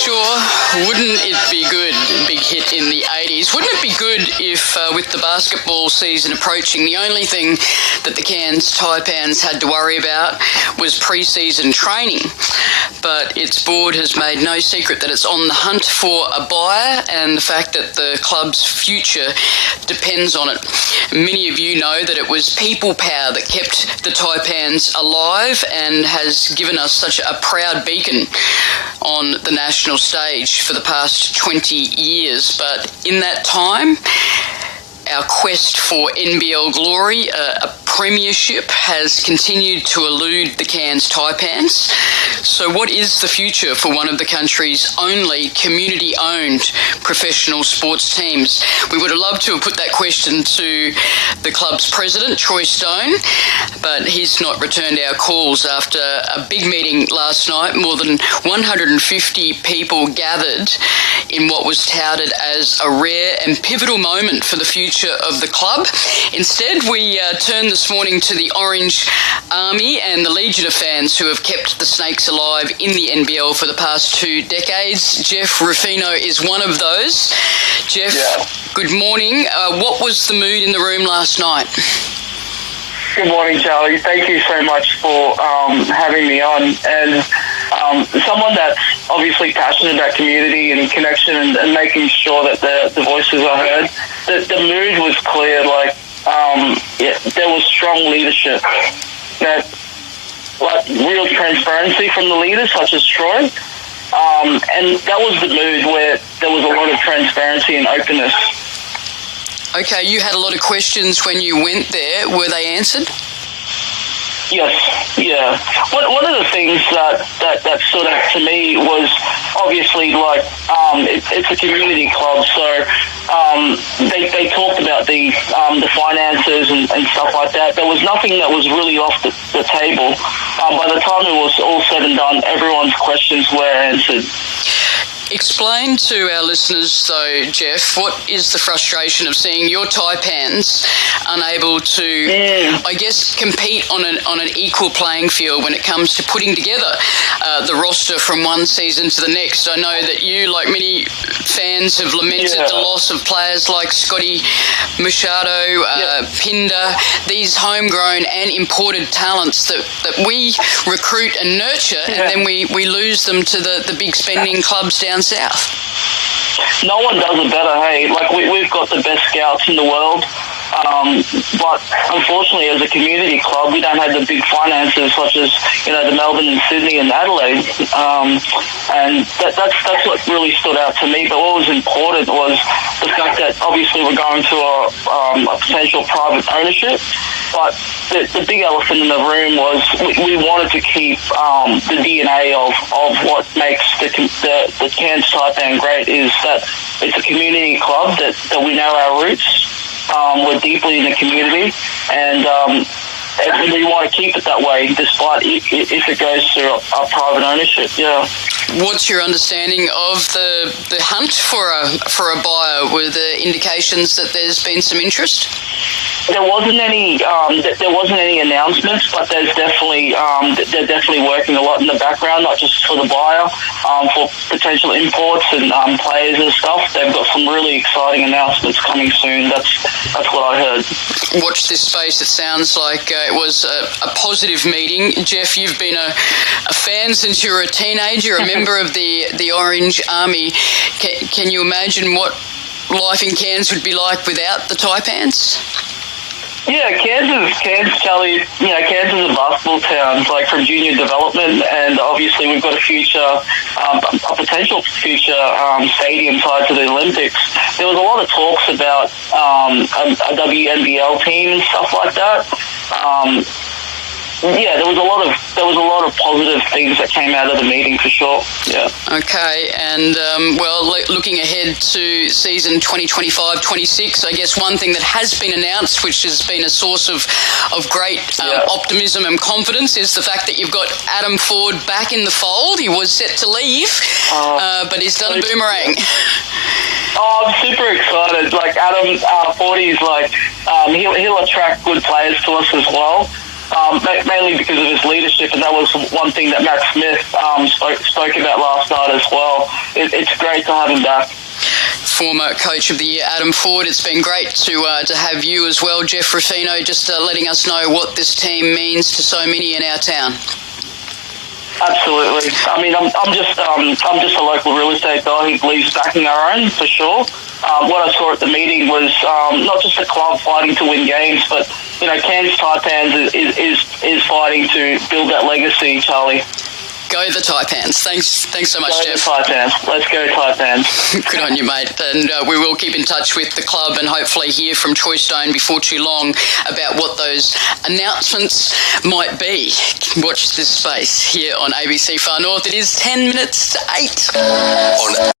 Sure, wouldn't it be good? Big hit in the 80s. Wouldn't it be good if, with the basketball season approaching, the only thing that the Cairns Taipans had to worry about was pre-season training? But its board has made no secret that it's on the hunt for a buyer, and the fact that the club's future depends on it. Many of you know that it was people power that kept the Taipans alive and has given us such a proud beacon on the national stage for the past 20 years. But in that time, our quest for NBL glory, a premiership, has continued to elude the Cairns Taipans. So what is the future for one of the country's only community-owned professional sports teams? We would have loved to have put that question to the club's president, Troy Stone, but he's not returned our calls after a big meeting last night. More than 150 people gathered in what was touted as a rare and pivotal moment for the future of the club. Instead, we turn this morning to the Orange Army and the legion of fans who have kept the Snakes alive in the NBL for the past 2 decades. Jeff Ruffino is one of those. Jeff, Good morning. What was the mood in the room last night? Good morning, Charlie. Thank you so much for having me on. And someone that's obviously passionate about community and connection and making sure that the voices are heard. The mood was clear. There was strong leadership. Real transparency from the leaders, such as Troy. And that was the mood where there was a lot of transparency and openness. Okay, you had a lot of questions when you went there. Were they answered? Yes, yeah. One of the things that stood out to me was obviously it's a community club, so they talked about the finances and stuff like that. There was nothing that was really off the table. By the time it was all said and done, everyone's questions were answered. Explain to our listeners, though, Jeff, what is the frustration of seeing your Taipans unable to, I guess, compete on an equal playing field when it comes to putting together the roster from one season to the next? I know that you, like many fans, have lamented the loss of players like Scotty Machado, Pinder, these homegrown and imported talents that we recruit and nurture, and then we lose them to the big spending clubs down south. No one does it better, hey. We've got the best scouts in the world, but unfortunately as a community club we don't have the big finances such as the Melbourne and Sydney and Adelaide, and that's what really stood out to me. But what was important was the fact that obviously we're going to a potential private ownership, but the big elephant in the room was we wanted to keep the DNA of what makes the Cairns Taipan great, is that it's a community club, that we know our roots. We're deeply in the community, and we want to keep it that way, despite if it goes through a private ownership. Yeah. What's your understanding of the hunt for a buyer? Were there indications that there's been some interest? There wasn't any. There wasn't any announcements, but there's definitely they're definitely working a lot in the background, not just for the buyer, for potential imports and players and stuff. They've got some really exciting announcements coming soon. That's what I heard. Watch this space. It sounds like it was a positive meeting. Jeff, you've been a fan since you were a teenager, a member of the Orange Army. Can you imagine what life in Cairns would be like without the Taipans? Yeah, Cairns, Charlie, Cairns is a basketball town, from junior development, and obviously we've got a potential future stadium tied to the Olympics. There was a lot of talks about a WNBL team and stuff like that. There was a lot of positive things that came out of the meeting for sure. Yeah. Okay, and looking ahead to season 2025-26, I guess one thing that has been announced, which has been a source of great optimism and confidence, is the fact that you've got Adam Ford back in the fold. He was set to leave, but he's done a boomerang. Oh, I'm super excited. Adam, Fordy's he'll attract good players to us as well. mainly because of his leadership, and that was one thing that Matt Smith spoke about last night as well. It's great to have him back. Former Coach of the Year, Adam Ford. It's been great to have you as well, Jeff Ruffino, just letting us know what this team means to so many in our town. Absolutely. I mean, I'm just a local real estate guy who believes backing our own for sure. What I saw at the meeting was not just a club fighting to win games, but Cairns Taipans is fighting to build that legacy, Charlie. Go the Taipans. Thanks so much, Jeff. Go the Taipans. Let's go Taipans. Good on you, mate. And we will keep in touch with the club and hopefully hear from Troy Stone before too long about what those announcements might be. Watch this space here on ABC Far North. It is 10 minutes to 8. On